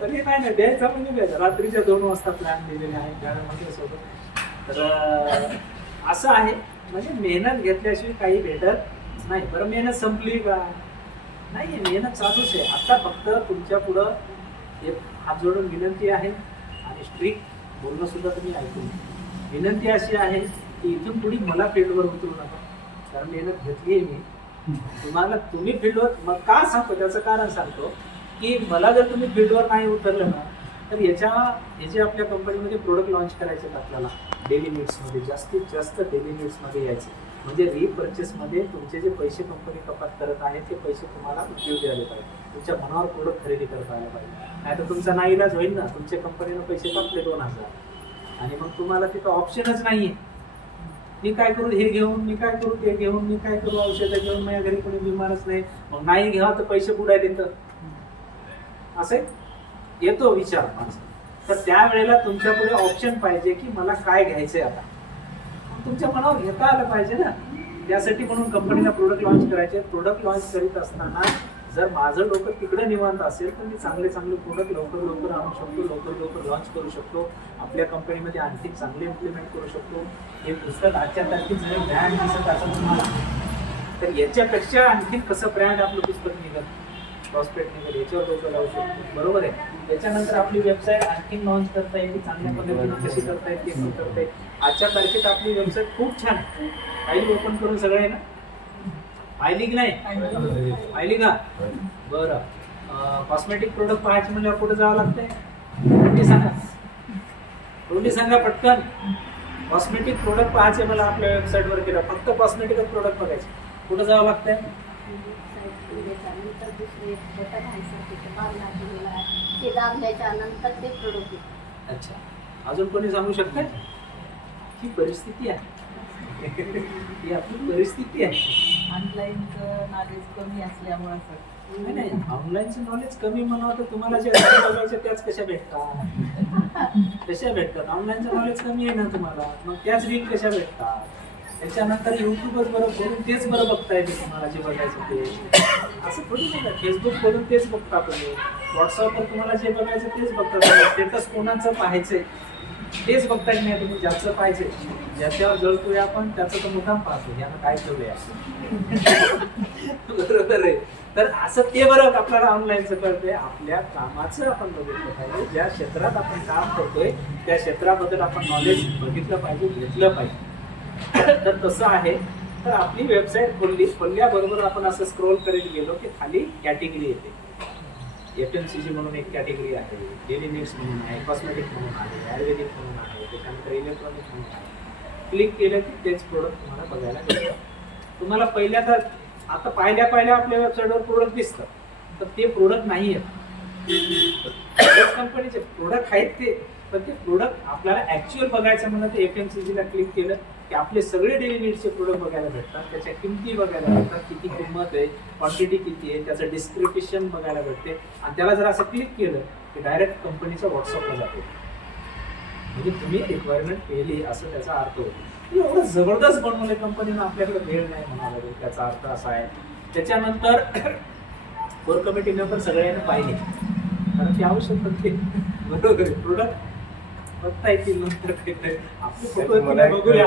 तरी नाही द्यायचा म्हणजे द्यायचा. रात्रीच्या 2 वाजता प्लॅन दिलेले आहे त्यामध्ये सोबत. तर असं आहे, म्हणजे मेहनत घेतल्याशिवाय काही भेटत नाही. बरं मेहनत संपली का? नाही, मेहनत चालूच आहे. आता फक्त तुमच्या पुढं एक हात जोडून विनंती आहे आणि स्ट्रिक्ट बोलणं सुद्धा तुम्ही ऐकून. विनंती अशी आहे की इथून पुढे मला फील्डवर उतरू नका, कारण मेहनत घेतली आहे मी. तुम्हाला तुम्ही फील्डवर मग का सांगतो त्याचं कारण सांगतो की मला जर तुम्ही फील्डवर नाही उतरलं ना, तर हे जे आपल्या कंपनीमध्ये प्रोडक्ट लॉन्च करायचे आहेत आपल्याला डेली नीड्समध्ये, जास्तीत जास्त डेली नीड्समध्ये यायचे, म्हणजे रिपर्चेसमध्ये तुमचे जे पैसे कंपनी कपात करत आहे ते पैसे तुम्हाला उपयोगी आले पाहिजे. तुमच्या मनावर प्रोडक्ट खरेदी करता आलं पाहिजे. नाही तर तुमचा नाईलाज होईल ना, तुमच्या कंपनीनं पैसे कापले 2000 आणि मग तुम्हाला तिथं ऑप्शनच नाही आहे. मी काय करू हे घेऊन, मी काय करू ते घेऊन, मी काय करू औषधं घेऊन, माझ्या घरी कोणी बिमारच नाही, मग नाही घ्यावा तर पैसे बुडायले तर असे येतो विचार माझा. तर त्यावेळेला तुमच्या पुढे ऑप्शन पाहिजे की मला काय घ्यायचंय आता, तुमच्या मनावर घेता आलं पाहिजे ना. त्यासाठी म्हणून कंपनीला प्रोडक्ट लॉन्च करायचे. प्रोडक्ट लॉन्च करीत असताना जर माझं डोकं तिकडे निवांत असेल तर मी चांगले प्रोडक्ट लवकर आणू शकतो, लवकर लॉन्च करू शकतो, आपल्या कंपनीमध्ये आणखी चांगले इम्प्लिमेंट करू शकतो. हे पुस्तक आजच्या तारखेत जर ब्रँड दिसत असेल तुम्हाला, तर याच्यापेक्षा आणखी कसं ब्रँड आपलं पुस्तक निघत, प्रॉस्पेक्ट निघेल, याच्यावर डोकं लावू शकतो. बरोबर आहे. त्याच्यानंतर आपली वेबसाईट आणखी लॉन्च करता येईल, चांगल्या पद्धतीने कशी करता येईल ते पण करता येईल. आजच्या तारखेत आपली वेबसाईट खूप छान आहे. फाईल ओपन करून सगळे ना, पाहिली की नाही? पाहिली का? बरं. कॉस्मेटिक प्रोडक्ट पाहायचे म्हणजे कुठे जावं लागतंय? कोणी सांगा पटकन. कॉस्मेटिक प्रोडक्ट पाहायचे मला आपल्या वेबसाईटवर केलं, फक्त कॉस्मेटिकच प्रोडक्ट बघायचे. कुठं जावं लागतंय? अच्छा, अजून कोणी सांगू शकत? ही परिस्थिती आहे. ही आपली परिस्थिती आहे. ऑनलाईनचं नॉलेज कमी असल्यामुळे नाही, ऑनलाईनचं नॉलेज कमी म्हणावं तर तुम्हाला जे बघायचं त्याच कशा भेटतात? ऑनलाईनचं नॉलेज कमी आहे ना तुम्हाला, मग त्याच रील कशा भेटतात? त्याच्यानंतर युट्यूबच बरोबर तेच बरं बघता येते तुम्हाला जे बघायचं ते. असं थोडी बघा, फेसबुक बोलून तेच बघता तुम्ही, व्हॉट्सअपवर तुम्हाला जे बघायचं तेच बघता तुम्ही, स्टेटस कोणाचं पाहायचंय तेच बघता येत नाही तुम्ही. ज्याचं पाहिजे, ज्याच्यावर जळतोय आपण त्याचं तर मुद्दाम पाहतो, यानं काय ठेवलंय बरोबर आहे. तर असं ते बरं आपल्याला ऑनलाईनचं कळतंय. आपल्या कामाचं आपण बघितलं पाहिजे, ज्या क्षेत्रात आपण काम करतोय त्या क्षेत्राबद्दल आपण नॉलेज बघितलं पाहिजे, घेतलं पाहिजे. तर तसं आहे. तर आपली वेबसाईट खोलल्याबरोबर आपण असं स्क्रोल करत गेलो की खाली कॅटेगरी येते. FMCG म्हणून एक कॅटेगरी आहे, डेली नीड्स म्हणून आहे, कॉस्मेटिक म्हणून आहे, आयुर्वेदिक म्हणून आहे, त्याच्यानंतर इलेक्ट्रॉनिक म्हणून आहे. क्लिक केलं की तेच प्रोडक्ट तुम्हाला बघायला मिळतात. तुम्हाला पहिल्यांदा आता पाहिल्या आपल्या वेबसाईटवर प्रोडक्ट दिसतं, तर ते प्रोडक्ट नाही आहेत. कंपनीचे प्रोडक्ट आहेत ते, पण ते प्रोडक्ट आपल्याला ऍक्च्युअल बघायचं म्हणलं तर FMCG ला क्लिक केलं की आपले सगळे डेली नीड्सचे प्रोडक्ट बघायला भेटतात, त्याच्या किमती बघायला भेटतात, किती किंमत आहे, क्वांटिटी किती आहे, त्याचं डिस्क्रिप्शन बघायला भेटते. आणि त्याला जर असं क्लिक केलं की डायरेक्ट कंपनीच्या व्हॉट्सअपला जातो, म्हणजे तुम्ही रिक्वायरमेंट केली असं त्याचा अर्थ होतो. एवढं जबरदस्त बनवलं कंपनीनं, आपल्याकडे वेळ नाही म्हणाला लागेल, त्याचा अर्थ असा आहे. त्याच्यानंतर कोर कमिटी मेंबर सगळ्यांना पाहिजे, कारण ते आवश्यक होते. बरोबर आहे. प्रोडक्ट बघता येतील नंतर काही आपले फोटो बघूया.